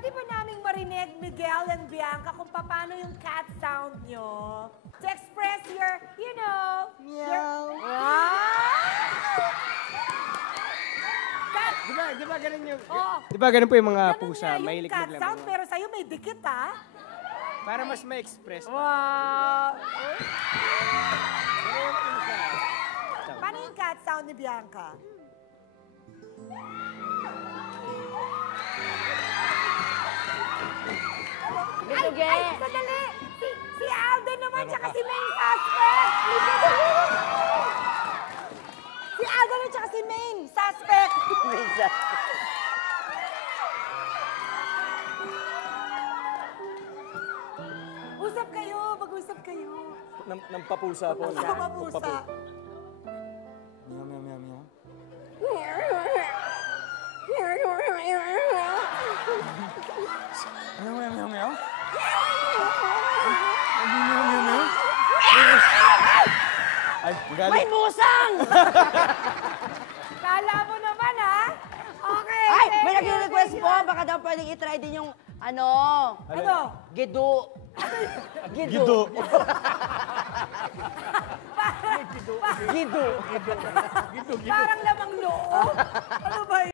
Pwede ba naming marinig, Miguel and Bianca, kung paano yung cat sound nyo? To express your, you know, Meow. Cat, Di ba ganun yung... Oo. Di ba ganun po yung mga ganun pusa, nga yung mahilig cat maglaro. sound, pero sa'yo may dikit, ha? Para mas ma-express. Wow! Ano yung pusa? Paano yung cat sound ni Bianca? Ay, sandali! Si Alden naman, tsaka si main suspect! Si Alden at tsaka si main suspect! Usap kayo, mag-usap kayo. Ng papusa po. Papusa. Meow, meow, meow, meow. Meow, meow, meow, meow. Meow, meow, meow. Ay, galing. May musang! Kala mo naman, ha? Okay. Ay, thank may you, nag-request thank po. you. Baka daw pwedeng itry din yung, ano, Ano? gidu. Gido. Gidu. Parang lamang loob. Ano ba yun?